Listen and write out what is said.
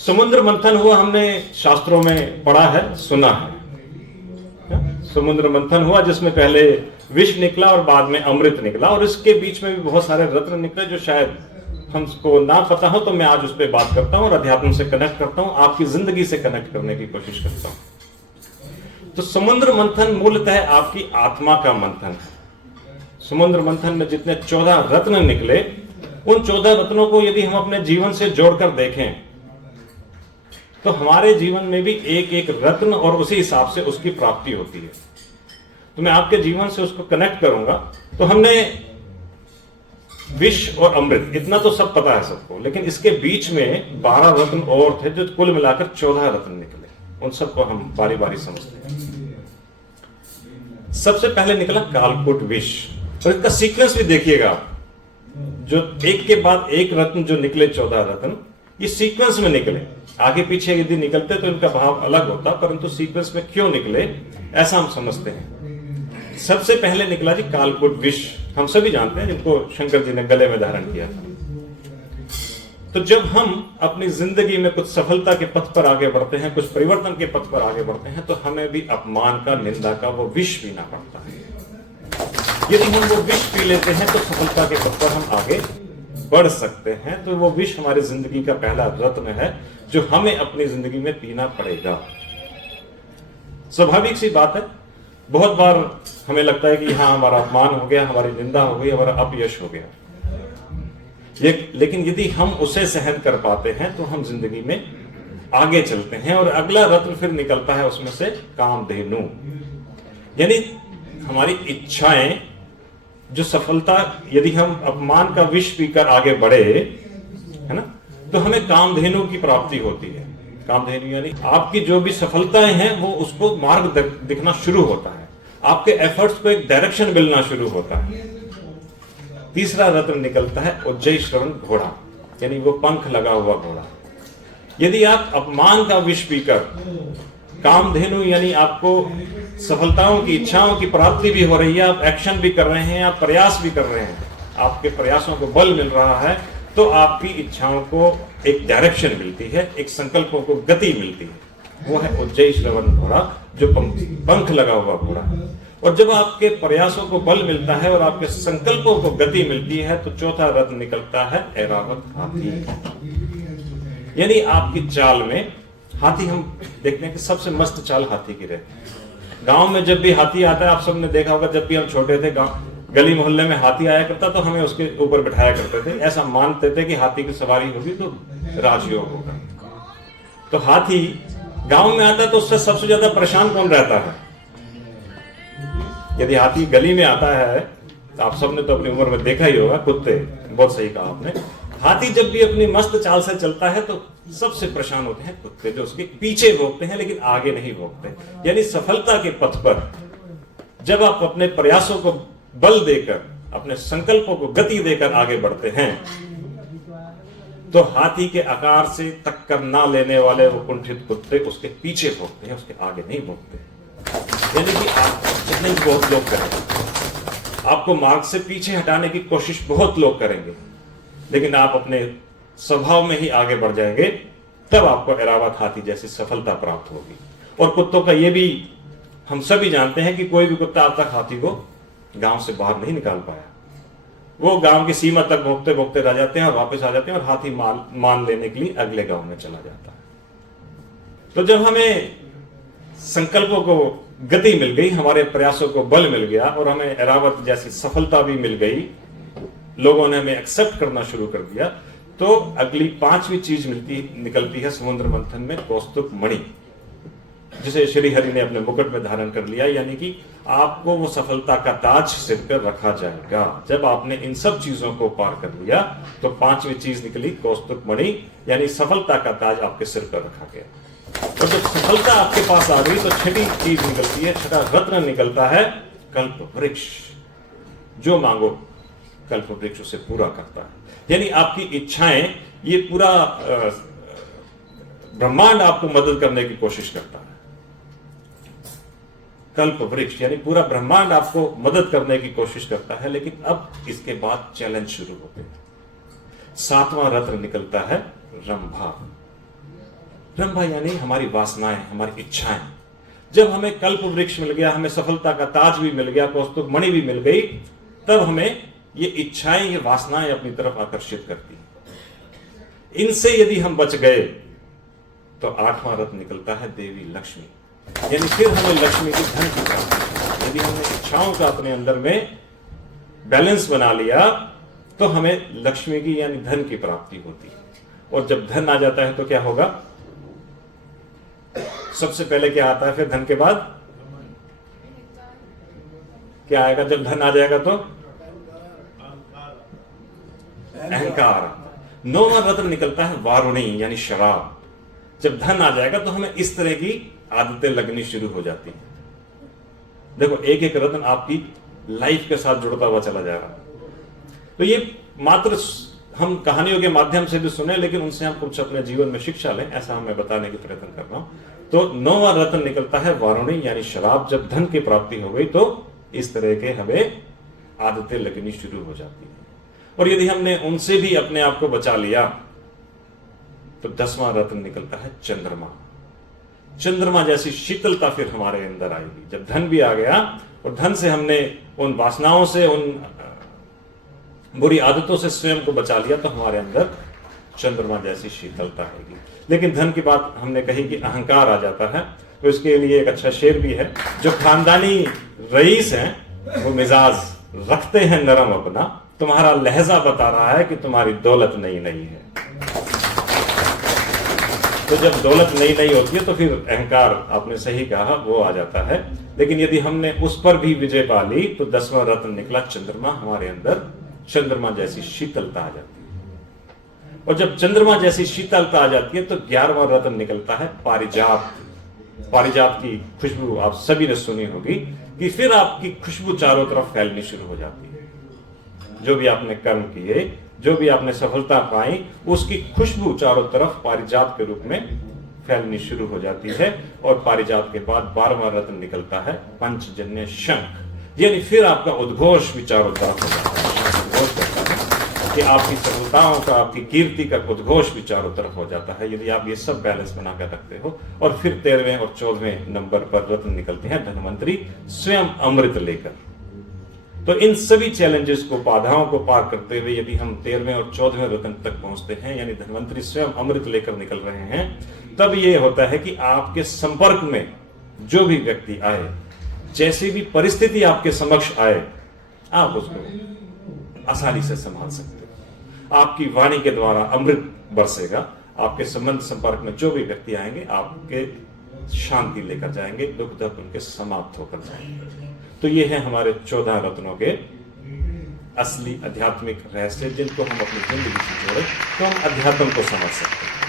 समुद्र मंथन हुआ, हमने शास्त्रों में पढ़ा है, सुना है। समुद्र मंथन हुआ जिसमें पहले विष निकला और बाद में अमृत निकला, और इसके बीच में भी बहुत सारे रत्न निकले जो शायद हमको ना पता हो। तो मैं आज उस पर बात करता हूं और अध्यात्म से कनेक्ट करता हूं, आपकी जिंदगी से कनेक्ट करने की कोशिश करता हूं। तो समुद्र मंथन मूलतः आपकी आत्मा का मंथन है। समुद्र मंथन में जितने 14 रत्न निकले, उन 14 रत्नों को यदि हम अपने जीवन से जोड़कर देखें तो हमारे जीवन में भी एक एक रत्न और उसी हिसाब से उसकी प्राप्ति होती है। तो मैं आपके जीवन से उसको कनेक्ट करूंगा। तो हमने विष और अमृत इतना तो सब पता है सबको, लेकिन इसके बीच में 12 रत्न और थे जो कुल मिलाकर 14 रत्न निकले। उन सबको हम बारी बारी समझते हैं। सबसे पहले निकला कालकूट विष, और इसका सीक्वेंस भी देखिएगा आप, जो एक के बाद एक रत्न जो निकले 14 रत्न, ये सीक्वेंस में निकले। आगे पीछे यदि निकलते तो इनका भाव अलग होता, परंतु सीक्वेंस में क्यों निकले ऐसा हम समझते हैं। सबसे पहले निकला जी कालकूट विष, हम सभी जानते हैं, जिनको शंकर जी ने गले में धारण किया था। तो जब हम अपनी जिंदगी में कुछ सफलता के पथ पर आगे बढ़ते हैं, कुछ परिवर्तन के पथ पर आगे बढ़ते हैं, तो हमें भी अपमान का, निंदा का वो विष पीना पड़ता है। यदि हम वो विष पी लेते हैं तो सफलता के पथ पर हम आगे बढ़ सकते हैं। तो वो विष हमारी जिंदगी का पहला रत्न है जो हमें अपनी जिंदगी में पीना पड़ेगा। स्वाभाविक सी बात है, बहुत बार हमें लगता है कि हाँ हमारा अपमान हो गया, हमारी निंदा हो गई, हमारा अपयश हो गया। लेकिन यदि हम उसे सहन कर पाते हैं तो हम जिंदगी में आगे चलते हैं। और अगला रत्न फिर निकलता है उसमें से कामधेनु, यानी हमारी इच्छाएं, जो सफलता, यदि हम अपमान का विष पीकर आगे बढ़े, है ना, तो हमें कामधेनु की प्राप्ति होती है। कामधेनु यानी आपकी जो भी सफलताएं हैं वो उसको मार्ग दिखना शुरू होता है, आपके एफर्ट्स को एक डायरेक्शन मिलना शुरू होता है। तीसरा रत्न निकलता है उज्जयी श्रवण घोड़ा, यानी वो पंख लगा हुआ घोड़ा। यदि आप अपमान का विष पीकर, कामधेनु यानी आपको सफलताओं की, इच्छाओं की प्राप्ति भी हो रही है, आप एक्शन भी कर रहे हैं, आप प्रयास भी कर रहे हैं, आपके प्रयासों को बल मिल रहा है, तो आपकी इच्छाओं को एक डायरेक्शन मिलती है, एक संकल्पों को गति मिलती है। वो है उज्जयी श्रवण घोड़ा, जो पंख लगा हुआ घोड़ा। और जब आपके प्रयासों को बल मिलता है और आपके संकल्पों को गति मिलती है तो चौथा रत्न निकलता है ऐरावत हाथी, यानी आपकी चाल में हाथी। हम देखते हैं कि सबसे मस्त चाल हाथी की रहती है। गांव में जब भी हाथी आता है, आप सबने देखा होगा, जब भी हम छोटे थे, गली मोहल्ले में हाथी आया करता तो हमें उसके ऊपर बिठाया करते थे। ऐसा मानते थे कि हाथी की सवारी होगी तो राजयोग होगा। तो हाथी गांव में आता है तो उससे सबसे ज्यादा परेशान कौन रहता है? यदि हाथी गली में आता है तो आप सबने तो अपनी उम्र में देखा ही होगा, कुत्ते। बहुत सही कहा आपने। हाथी जब भी अपनी मस्त चाल से चलता है तो सबसे परेशान होते हैं कुत्ते, जो उसके पीछे भोगते हैं लेकिन आगे नहीं भोगते। यानी सफलता के पथ पर जब आप अपने प्रयासों को बल देकर, अपने संकल्पों को गति देकर आगे बढ़ते हैं, तो हाथी के आकार से टक्कर ना लेने वाले वो कुंठित कुत्ते उसके पीछे भोगते हैं, उसके आगे नहीं भोगते। यानी कि आप जितने बहुत लोग करेंगे, आपको मार्ग से पीछे हटाने की कोशिश बहुत लोग करेंगे, लेकिन आप अपने स्वभाव में ही आगे बढ़ जाएंगे, तब आपको ऐरावत हाथी जैसी सफलता प्राप्त होगी। और कुत्तों का ये भी हम सभी जानते हैं कि कोई भी कुत्ता अब तक हाथी को गांव से बाहर नहीं निकाल पाया। वो गांव की सीमा तक भोगते भोगते रह जाते हैं और वापस आ जाते हैं, और हाथी मान लेने के लिए अगले गांव में चला जाता है। तो जब हमें संकल्पों को गति मिल गई, हमारे प्रयासों को बल मिल गया और हमें ऐरावत जैसी सफलता भी मिल गई, लोगों ने हमें एक्सेप्ट करना शुरू कर दिया, तो अगली 5वीं चीज निकलती है समुद्र मंथन में, कौस्तुभ मणि, जिसे श्री हरि ने अपने मुकुट में धारण कर लिया। यानी कि आपको वो सफलता का ताज सिर पर रखा जाएगा। जब आपने इन सब चीजों को पार कर लिया तो 5वीं चीज निकली कौस्तुभ मणि, यानी सफलता का ताज आपके सिर पर रखा गया। और जब सफलता आपके पास आ गई तो छठी चीज निकलती है, छठा रत्न निकलता है कल्प वृक्ष। जो मांगो कल्प वृक्ष उसे पूरा करता है। यानी आपकी इच्छाएं, ये पूरा ब्रह्मांड आपको मदद करने की कोशिश करता है। कल्प वृक्ष यानी पूरा ब्रह्मांड आपको मदद करने की कोशिश करता है। लेकिन अब इसके बाद चैलेंज शुरू होते हैं। 7वां रत्न निकलता है रंभा, ब्रह्म यानी हमारी वासनाएं, हमारी इच्छाएं। जब हमें कल्प वृक्ष मिल गया, हमें सफलता का ताज भी मिल गया, कौस्तुभ मणि भी मिल गई, तब हमें ये इच्छाएं, ये वासनाएं अपनी तरफ आकर्षित करती हैं। इनसे यदि हम बच गए तो आठवां रत्न निकलता है देवी लक्ष्मी, यानी फिर हमें लक्ष्मी की धन की प्राप्ति। यदि हमने इच्छाओं का अपने अंदर में बैलेंस बना लिया तो हमें लक्ष्मी की यानी धन की प्राप्ति होती है। और जब धन आ जाता है तो क्या होगा? सबसे पहले क्या आता है? फिर धन के बाद क्या आएगा? जब धन आ जाएगा तो अहंकार। नौवां रत्न निकलता है वारुणी यानी शराब। जब धन आ जाएगा तो हमें इस तरह की आदतें लगनी शुरू हो जाती हैं। देखो, एक एक रत्न आपकी लाइफ के साथ जुड़ता हुआ चला जा रहा है। तो ये मात्र हम कहानियों के माध्यम से भी सुने, लेकिन उनसे हम कुछ अपने जीवन में शिक्षा लें, ऐसा मैं बताने की प्रयत्न कर रहा हूं। तो नौवां रत्न निकलता है वारुणी यानी शराब। जब धन की प्राप्ति हो गई तो इस तरह के हमें आदतें लगनी शुरू हो जाती है। और यदि हमने उनसे भी अपने आप को बचा लिया तो 10वां रत्न निकलता है चंद्रमा। चंद्रमा जैसी शीतलता फिर हमारे अंदर आएगी। जब धन भी आ गया और धन से हमने उन वासनाओं से, उन बुरी आदतों से स्वयं को बचा लिया तो हमारे अंदर चंद्रमा जैसी शीतलता आएगी। लेकिन धन की बात हमने कही कि अहंकार आ जाता है, तो इसके लिए एक अच्छा शेर भी है। जो खानदानी रईस हैं वो मिजाज रखते हैं नरम अपना, तुम्हारा लहजा बता रहा है कि तुम्हारी दौलत नई नई है। तो जब दौलत नई नई होती है तो फिर अहंकार, आपने सही कहा, वो आ जाता है। लेकिन यदि हमने उस पर भी विजय पा ली तो 10वां रत्न निकला चंद्रमा। हमारे अंदर चंद्रमा जैसी शीतलता आ जाती है। और जब चंद्रमा जैसी शीतलता आ जाती है तो 11वां रत्न निकलता है पारिजात। पारिजात की खुशबू आप सभी ने सुनी होगी कि फिर आपकी खुशबू चारों तरफ फैलनी शुरू हो जाती है। जो भी आपने कर्म किए, जो भी आपने सफलता पाई, उसकी खुशबू चारों तरफ पारिजात के रूप में फैलनी शुरू हो जाती है। और पारिजात के बाद 12वां रत्न निकलता है पंचजन्य शंख, यानी फिर आपका उद्घोष भी चारों तरफ हो जाता है। उद्घोष करता है कि आपकी सफलताओं का, आपकी कीर्ति का उद्घोष भी चारों तरफ हो जाता है, यदि आप ये सब बैलेंस बना कर रखते हो। और फिर 13वें और 14वें नंबर पर रत्न निकलते हैं धनवंतरी, स्वयं अमृत लेकर। तो इन सभी चैलेंजेस को, बाधाओं को पार करते हुए यदि हम 13वें और 14वें रत्न तक पहुंचते हैं, यानी धनवंतरी स्वयं अमृत लेकर निकल रहे हैं, तब ये होता है कि आपके संपर्क में जो भी व्यक्ति आए, जैसी भी परिस्थिति आपके समक्ष आए, आप उसको आसानी से संभाल सकते हो। आपकी वाणी के द्वारा अमृत बरसेगा। आपके संबंध संपर्क में जो भी व्यक्ति आएंगे आपके शांति लेकर जाएंगे, दुख दर्द उनके समाप्त होकर जाएंगे। तो ये है हमारे 14 रत्नों के असली आध्यात्मिक रहस्य, जिनको हम अपनी जिंदगी से जोड़े तो हम अध्यात्म को समझ सकते हैं।